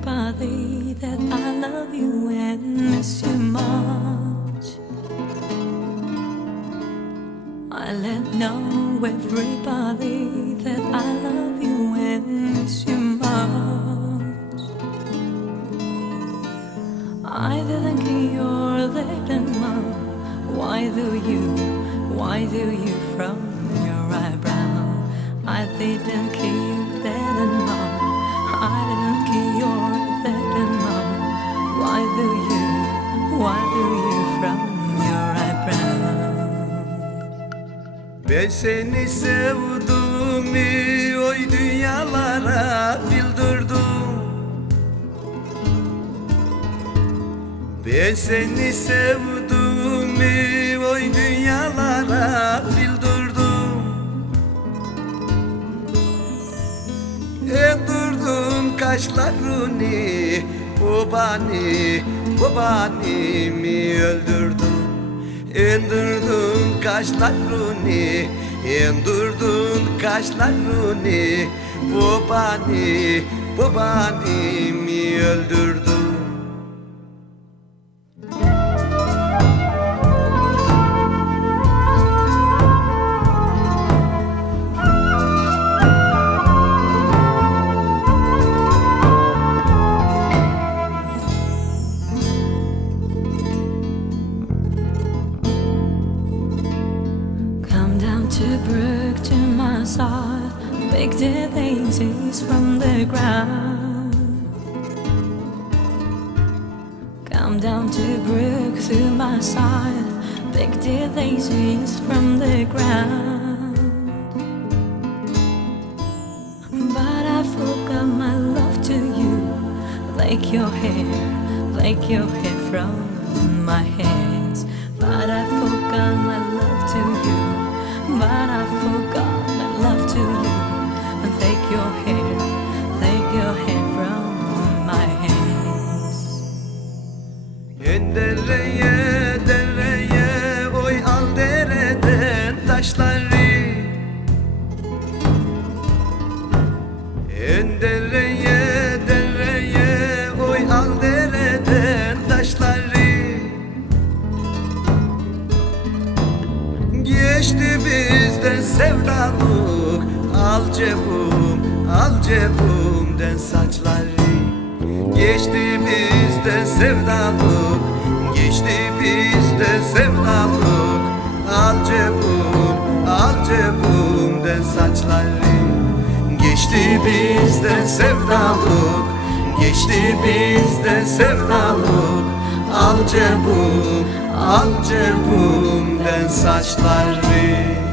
that I love you and miss you much. I let know everybody that I love you and miss you much. I didn't get your that anymore. Why do you, why do you from your eyebrow? I didn't get Ben seni sevdim oy dünyalara bildirdim. Ben seni sevdim oy dünyalara bildirdim. Endirdin kaşlarını Babani, babanimi öldürdün Endirdin kaşlarını Endirdin kaşlarını Babani, babanimi öldürdün pick the daisies from the ground. Come down to Brook through my side, pick the daisies from the ground. But I forgot my love to you, like your hair, like your hair from my hands. But I forgot my En dereye oy al dereden taşları. Geçti bizden sevdalık Al cebum, al cebumden saçları. Geçti bizden sevdalık Geçti bizden sevdalık Al cebum, al saçları Geçti bizden sevdalık Geçti bizden sevdalık Al cebum, al cebumden saçları